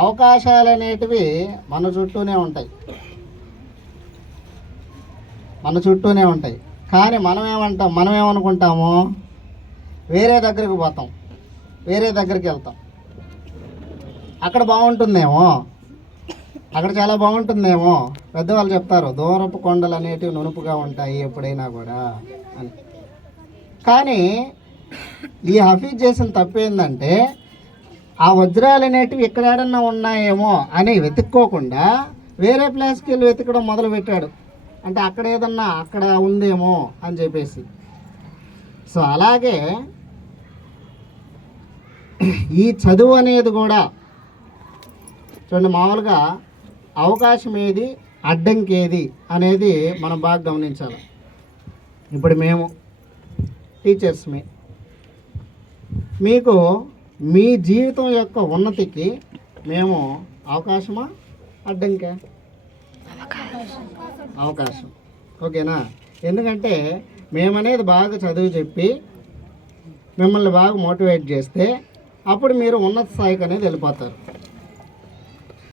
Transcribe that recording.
అవకాశాలు అనేటివి మన చుట్టూనే ఉంటాయి, కానీ మనం ఏమనుకుంటాము, వేరే దగ్గరికి పోతాం, వేరే దగ్గరికి వెళ్తాం. అక్కడ బాగుంటుందేమో, అక్కడ చాలా బాగుంటుందేమో. పెద్దవాళ్ళు చెప్తారు, దూరపు కొండలు అనేటివి నునుపుగా ఉంటాయి ఎప్పుడైనా కూడా అని. కానీ ఈ హఫీజ్ చేసిన తప్పు ఏంటంటే, ఆ వజ్రాలు అనేటివి ఎక్కడేడన్నా ఉన్నాయేమో అని వెతుక్కోకుండా వేరే ప్లేస్కి వెళ్ళి వెతకడం మొదలుపెట్టాడు. అంటే అక్కడ ఉందేమో అని చెప్పేసి. సో అలాగే ఈ చదువు అనేది కూడా చూడండి, మామూలుగా అవకాశం ఏది, అడ్డంకి ఏది అనేది మనం బాగా గమనించాలి. ఇప్పుడు మేము టీచర్స్మే, మీకు మీ జీవితం యొక్క ఉన్నతికి మేము అవకాశమా, అడ్డంకా? అవకాశం. ఓకేనా? ఎందుకంటే మేమనేది బాగా చదువు చెప్పి మిమ్మల్ని బాగా మోటివేట్ చేస్తే అప్పుడు మీరు ఉన్నత స్థాయికి అనేది వెళ్ళిపోతారు.